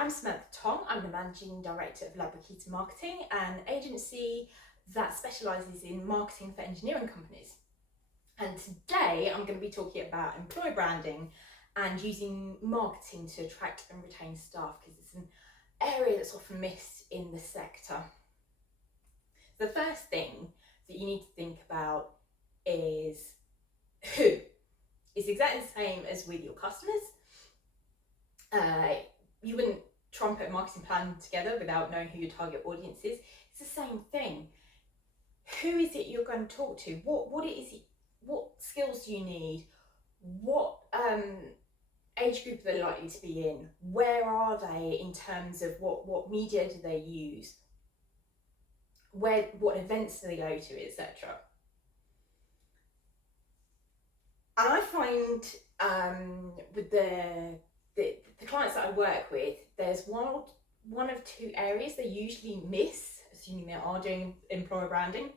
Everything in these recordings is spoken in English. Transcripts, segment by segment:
I'm Samantha Tonge. I'm the Managing Director of Labrakita Marketing, an agency that specialises in marketing for engineering companies. And today I'm going to be talking about employer branding and using marketing to attract and retain staff, because it's an area that's often missed in the sector. The first thing that you need to think about is who. It's exactly the same as with your customers. You wouldn't trumpet a marketing plan together without knowing who your target audience is. It's the same thing. Who is it you're going to talk to? What skills do you need? What age group are they likely to be in? Where are they in terms of what media do they use? What events do they go to, etc. And I find with the clients that I work with, there's one of two areas they usually miss, assuming they are doing employer branding.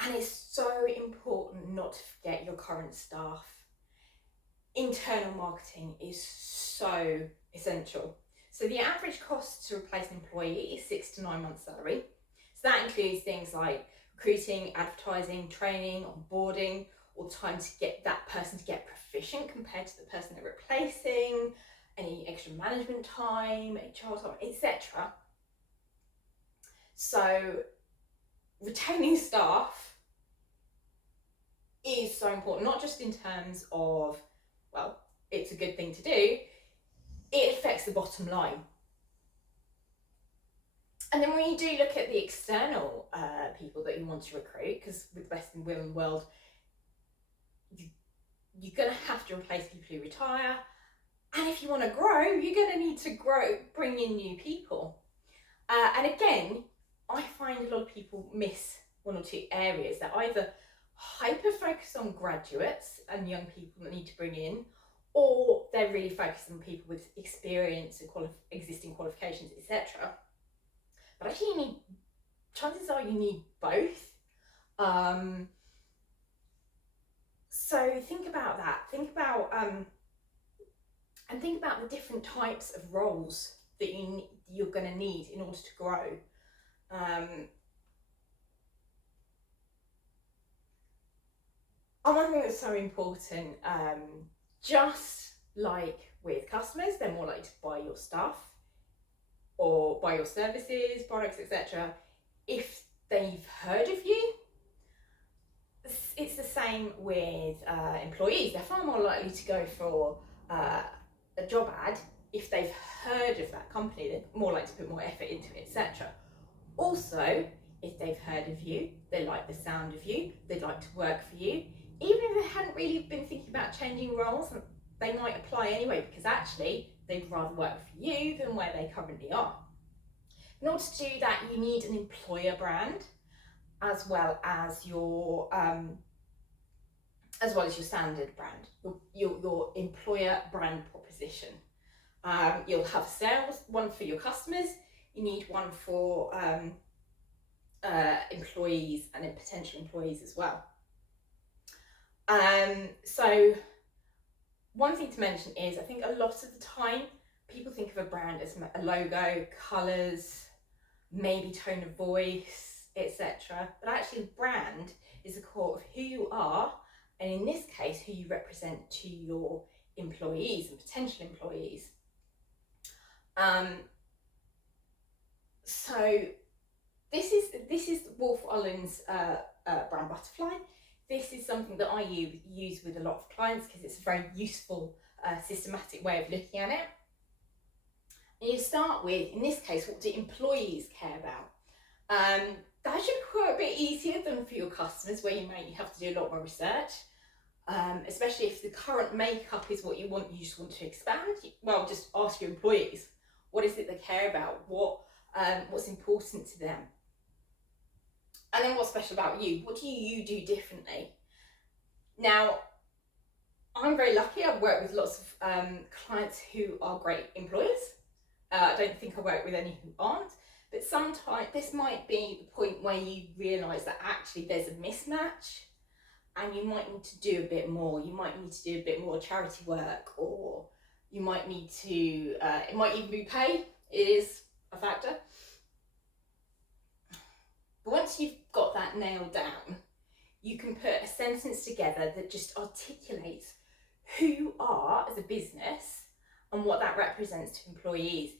And it's so important not to forget your current staff. Internal marketing is so essential. So the average cost to replace an employee is 6 to 9 months' salary. So that includes things like recruiting, advertising, training, onboarding, or time to get that person to get proficient compared to the person they're replacing, any extra management time, HR time, etc. So retaining staff is so important, not just in terms of, well, it's a good thing to do, it affects the bottom line. And then when you do look at the external people that you want to recruit, because with the Western women world, you're going to have to replace people who retire. And if you want to grow, you're going to need to bring in new people. And again, I find a lot of people miss one or two areas. They're either hyper-focused on graduates and young people that need to bring in, or they're really focused on people with experience and existing qualifications, etc. But actually, chances are you need both. So think about that. Think about the different types of roles that you're going to need in order to grow. And one thing that's so important, just like with customers, they're more likely to buy your stuff or buy your services, products, etc. if they've heard of you. It's the same with employees. They're far more likely to go for a job ad if they've heard of that company. They're more likely to put more effort into it, etc. Also, if they've heard of you, they like the sound of you, they'd like to work for you. Even if they hadn't really been thinking about changing roles, they might apply anyway, because actually they'd rather work for you than where they currently are. In order to do that, you need an employer brand, as well as your standard brand, your employer brand proposition. You'll have sales, one for your customers. You need one for employees and potential employees as well. So one thing to mention is, I think a lot of the time people think of a brand as a logo, colours, maybe tone of voice, etc. But actually, brand is the core of who you are, and in this case, who you represent to your employees and potential employees. So this is Wolf Ollin's brand butterfly. This is something that I use with a lot of clients, because it's a very useful, systematic way of looking at it. And you start with, in this case, what do employees care about? That should be quite a bit easier than for your customers, where you may have to do a lot more research, especially if the current makeup is what you want. You just want to expand. Well, just ask your employees, what is it they care about? What's important to them? And then what's special about you? What do you do differently? Now, I'm very lucky. I've worked with lots of clients who are great employers. I don't think I work with any who aren't, but sometimes this might be the point where you realise that actually there's a mismatch, and you might need to do a bit more. You might need to do a bit more charity work, or You might need to, it might even be pay, it is a factor. But once you've got that nailed down, you can put a sentence together that just articulates who you are as a business and what that represents to employees.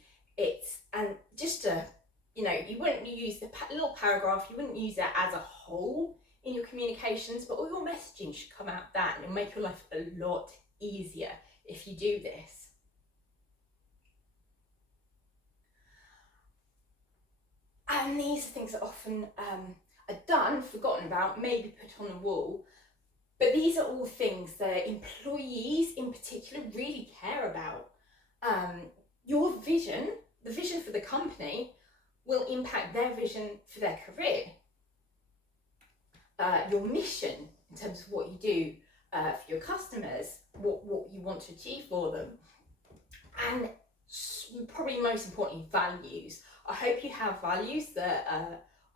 And just a, you wouldn't use the little paragraph, you wouldn't use that as a whole in your communications, but all your messaging should come out that, and it'll make your life a lot easier if you do this. And these are things that often are done, forgotten about, maybe put on the wall, but these are all things that employees in particular really care about. Your vision, the vision for the company, will impact their vision for their career. Your mission in terms of what you do for your customers, what you want to achieve for them, and probably most importantly, values. I hope you have values that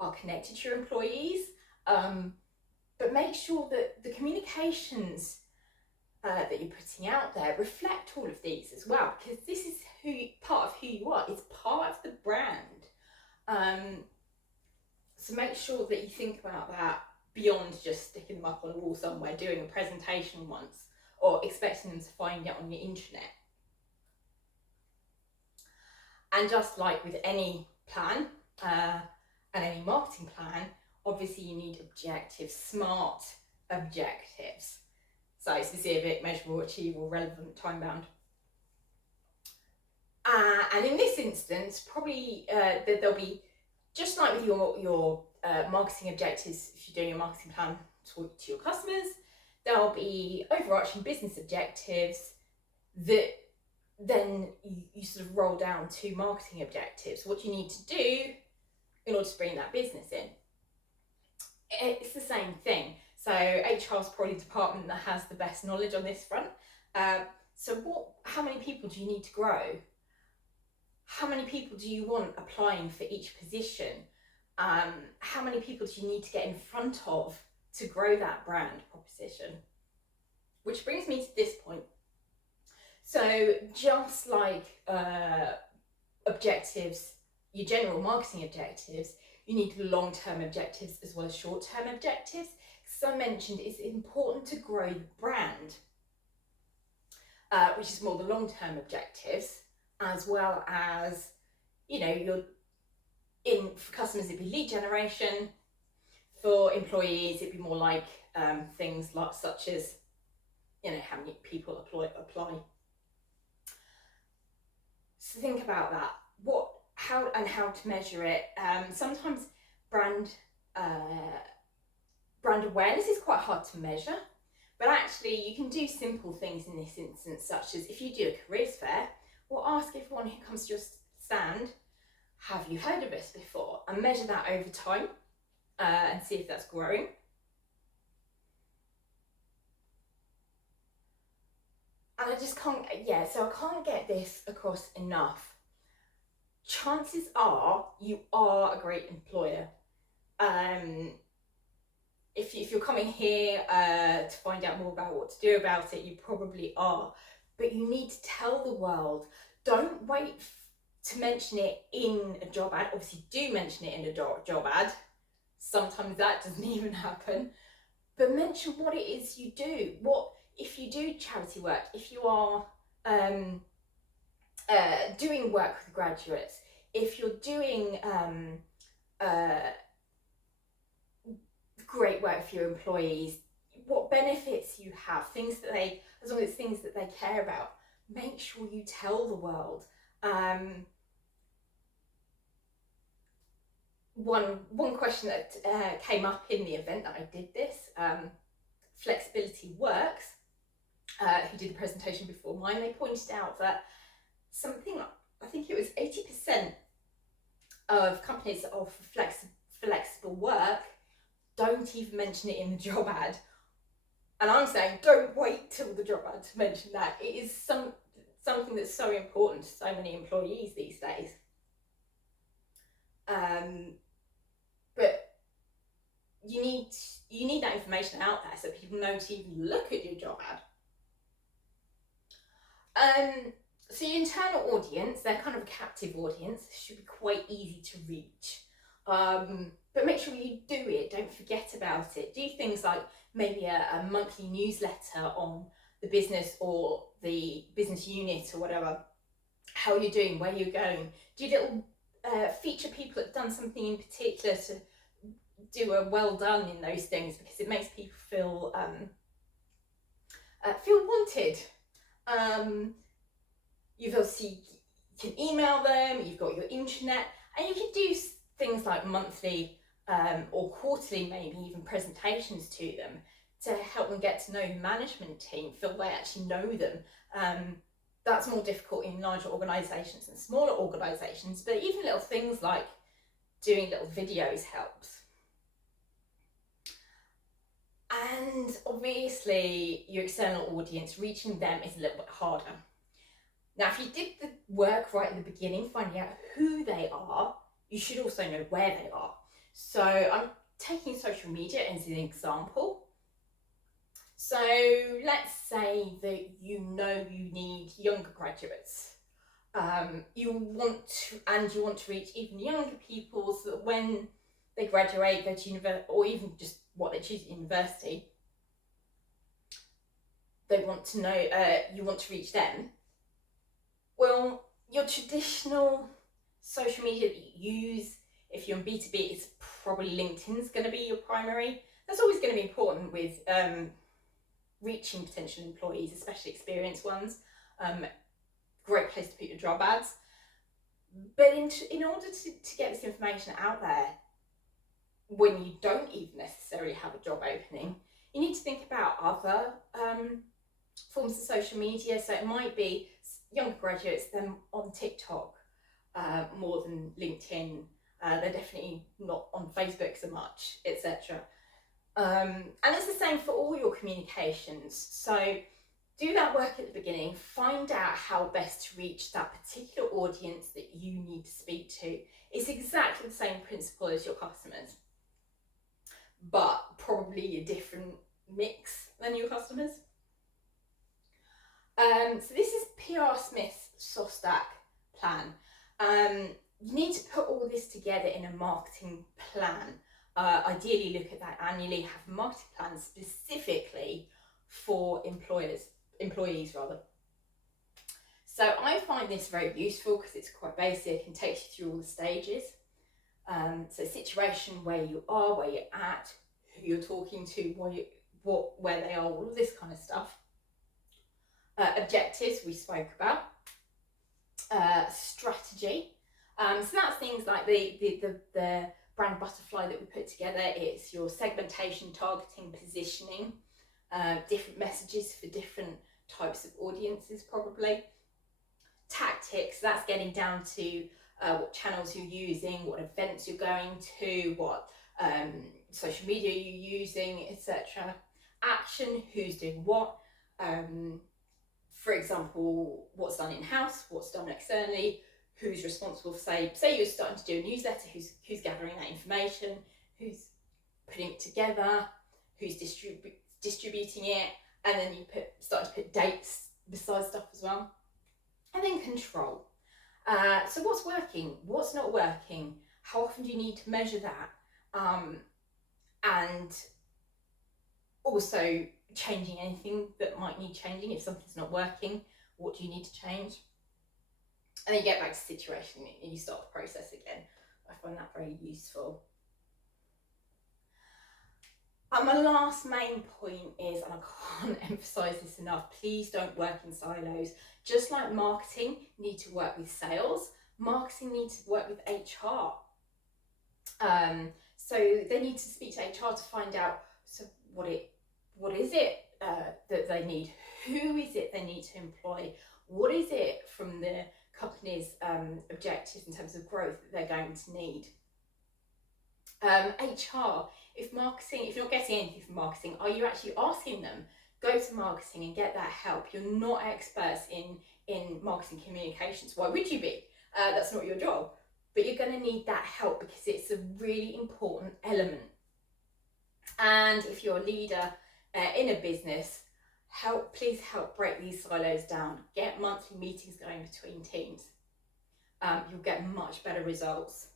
are connected to your employees, but make sure that the communications that you're putting out there reflect all of these as well, because this is part of who you are. It's part of the brand. So make sure that you think about that beyond just sticking them up on a wall somewhere, doing a presentation once, or expecting them to find it on the internet. And just like with any plan and any marketing plan, obviously you need objectives, smart objectives. So specific, measurable, achievable, relevant, time bound. And in this instance, probably there'll be, just like with your marketing objectives, if you're doing your marketing plan to your customers, there'll be overarching business objectives that then you sort of roll down to marketing objectives. What you need to do in order to bring that business in. It's the same thing. So HR is probably the department that has the best knowledge on this front. So how many people do you need to grow? How many people do you want applying for each position? How many people do you need to get in front of to grow that brand proposition? Which brings me to this point. So just like objectives, your general marketing objectives, you need long-term objectives as well as short-term objectives. As I mentioned, it's important to grow the brand, which is more the long-term objectives, as well as, for customers it'd be lead generation, for employees it'd be more like things like such as, how many people apply. So think about that. How to measure it. Sometimes brand awareness is quite hard to measure, but actually you can do simple things in this instance, such as if you do a careers fair, or ask everyone who comes to your stand, have you heard of us before? And measure that over time and see if that's growing. And I just can't get this across enough. Chances are you are a great employer. If you're coming here to find out more about what to do about it, you probably are. But you need to tell the world. Don't wait to mention it in a job ad. Obviously, do mention it in a job ad. Sometimes that doesn't even happen. But mention what it is you do. If you do charity work, if you are doing work with graduates, if you're doing great work for your employees, what benefits you have, as long as it's things that they care about, make sure you tell the world. One question that came up in the event that I did this, Flexibility Works, who did the presentation before mine, they pointed out that I think it was 80% of companies that offer flexible work don't even mention it in the job ad. And I'm saying don't wait till the job ad to mention that. It is something that's so important to so many employees these days. But you need that information out there so people know to even look at your job ad. So your internal audience, they're kind of a captive audience, should be quite easy to reach. But make sure you do it, don't forget about it. Do things like maybe a monthly newsletter on the business or the business unit or whatever, how you're doing, where you're going. Do little feature people that have done something in particular to do a well done in those things, because it makes people feel wanted. You've obviously, you can email them, you've got your intranet, and you can do things like monthly or quarterly, maybe even presentations to them to help them get to know the management team, feel they actually know them. That's more difficult in larger organisations than smaller organisations, but even little things like doing little videos helps. And obviously your external audience, reaching them is a little bit harder. Now, if you did the work right at the beginning, finding out who they are, you should also know where they are. So I'm taking social media as an example. So let's say that you know you need younger graduates. You want to reach even younger people, so that when they graduate, go to university, or even just what they choose at university, they want to know, you want to reach them. Well, your traditional social media that you use, if you're on B2B, it's probably LinkedIn's going to be your primary. That's always going to be important with reaching potential employees, especially experienced ones. Great place to put your job ads. But in order to get this information out there, when you don't even necessarily have a job opening, you need to think about other forms of social media. So it might be younger graduates, then on TikTok more than LinkedIn. They're definitely not on Facebook so much, etc. And it's the same for all your communications. So do that work at the beginning, find out how best to reach that particular audience that you need to speak to. It's exactly the same principle as your customers, but probably a different mix than your customers. So this is PR Smith's SOSTAC plan. You need to put all this together in a marketing plan. Ideally look at that annually, have a marketing plan specifically for employees rather. So I find this very useful because it's quite basic and takes you through all the stages. So situation, where you are, where you're at, who you're talking to, where they are, all of this kind of stuff. Objectives we spoke about. Strategy. So that's things like the brand butterfly that we put together. It's your segmentation, targeting, positioning, different messages for different types of audiences probably. Tactics, that's getting down to what channels you're using, what events you're going to, what social media you're using, etc. Action, who's doing what. For example, what's done in-house, what's done externally, who's responsible for, say you're starting to do a newsletter, who's gathering that information, who's putting it together, who's distributing it, and then you start to put dates beside stuff as well. And then control. So what's working, what's not working, how often do you need to measure that, and also changing anything that might need changing. If something's not working, what do you need to change? And then you get back to situation and you start the process again. I find that very useful. And my last main point is, and I can't emphasize this enough, please don't work in silos. Just like marketing need to work with sales, marketing needs to work with HR. So they need to speak to HR to find out what is it that they need, who is it they need to employ, what is it from the company's objectives in terms of growth that they're going to need. HR, if you're not getting anything from marketing, are you actually asking them? Go to marketing and get that help. You're not experts in marketing communications. Why would you be? That's not your job. But you're going to need that help because it's a really important element. And if you're a leader in a business, please help break these silos down. Get monthly meetings going between teams. You'll get much better results.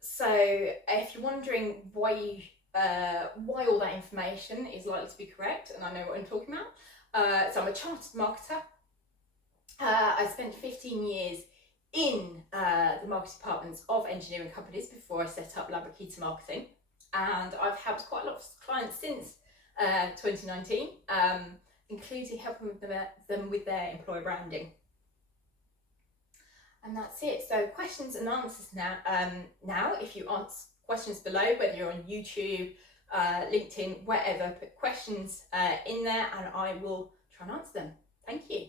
So if you're wondering why all that information is likely to be correct, and I know what I'm talking about, so I'm a chartered marketer. I spent 15 years in the marketing departments of engineering companies before I set up Labrakita Marketing, and I've helped quite a lot of clients since 2019, including helping them with their employer branding. And that's it. So questions and answers now. Now, if you answer questions below, whether you're on YouTube, LinkedIn, wherever, put questions in there and I will try and answer them. Thank you.